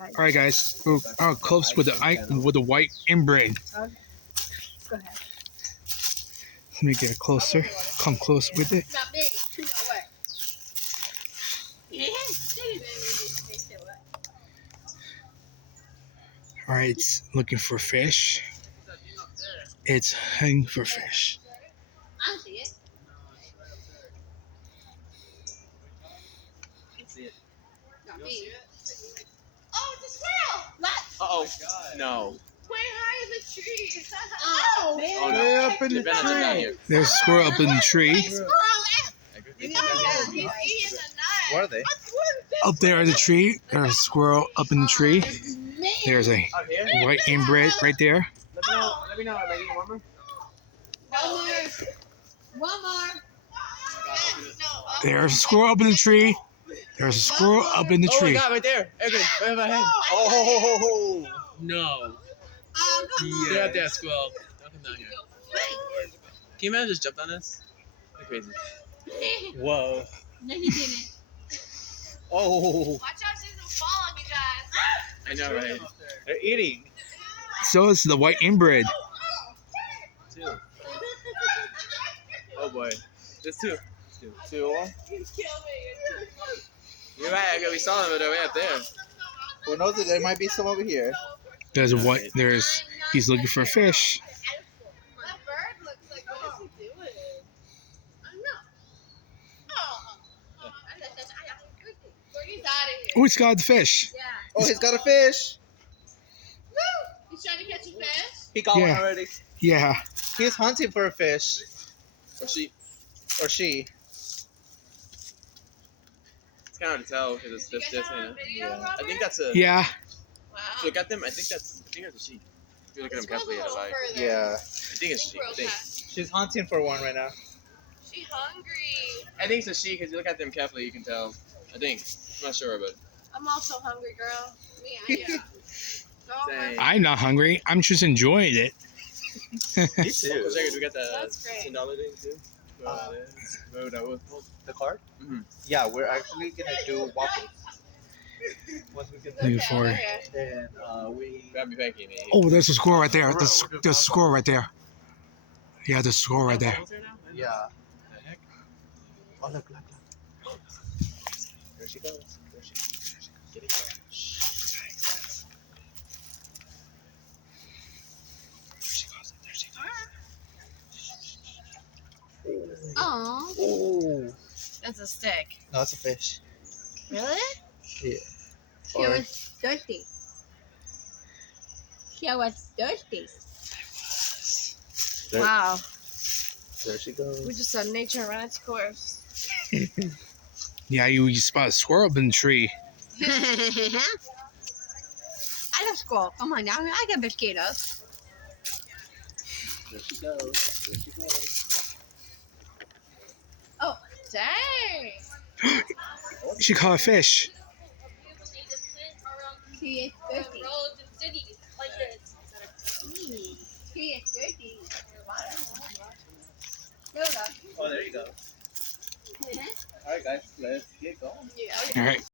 All right, guys. We're close with the white inbred. Okay. Go ahead. Let me get closer. Come close with it. Not big. No way. All right, it's looking for fish. It's hunting for fish. I see it. Not big. Oh, it's a squirrel! What? Uh-oh. No. Way high in the tree. Oh, man. no. Way up in the They're better than down tree. here. There's a squirrel up in the tree. Squirrel left. He's eating the nut. Where are they? Up there in the tree. There's a squirrel up in the tree. There's a Up here? white inbred right there. Let me know. Am I getting warmer? One more. There's a squirrel up in the tree. There's a squirrel up in the Oh my tree. god, right there. Okay, right behind. Oh, No. Come Get out there, squirrel. Don't come down here. Can you imagine just jumped on us? That's crazy. whoa. No, he didn't. Oh, Watch out, she's gonna fall on you guys. I know, right? they're eating. So is the white inbred. Two. Oh boy. Just two. Two. You kill me. You're right, we saw them, but they're way up there. Who knows that there might be some over here. There's a white. He's looking for fish. That bird looks like, what is he doing? I don't know. He's out of here. Oh, he's got the fish. Yeah. Oh, he's got a fish. He's trying to catch a fish? He got one Yeah. already. Yeah. He's hunting for a fish. Or she. Or she. It's kind of hard to tell because it's just this, you know? Yeah. I think that's a. Yeah. If you Wow. look at them, I think that's a she. If you look at them carefully, it's like. Yeah. I think it's she. I think. She's hunting for one right now. She's hungry. I think it's a she because you look at them carefully, you can tell. I think. I'm not sure, but. I'm also hungry, girl. Me, Same. I'm not hungry. I'm just enjoying it. Me Oh, too. check, we got the That's great. $10 thing too. Remember that was? The card? Mhm. Yeah, we're actually gonna do waffles. Once we get Looking that, for. then we. Grab me banky, man. Oh, there's a squirrel right there. There's a squirrel right there. Yeah, there's a squirrel right there. Yeah. The heck? Oh, look. There she goes. There she goes. Get it. Aww. Oh. That's a stick. No, it's a fish. Really? Yeah. She Or- was thirsty. She was thirsty. There- Wow. There she goes. We just saw nature run its course. Yeah, you spot a squirrel up in the tree. I love squirrel. Come on now. I got mosquitoes. There she goes. There she goes. Oh, dang. She caught a fish. She is thirsty. She is thirsty. No, Oh, there you go. All right, guys, let's get going. Yeah. All right.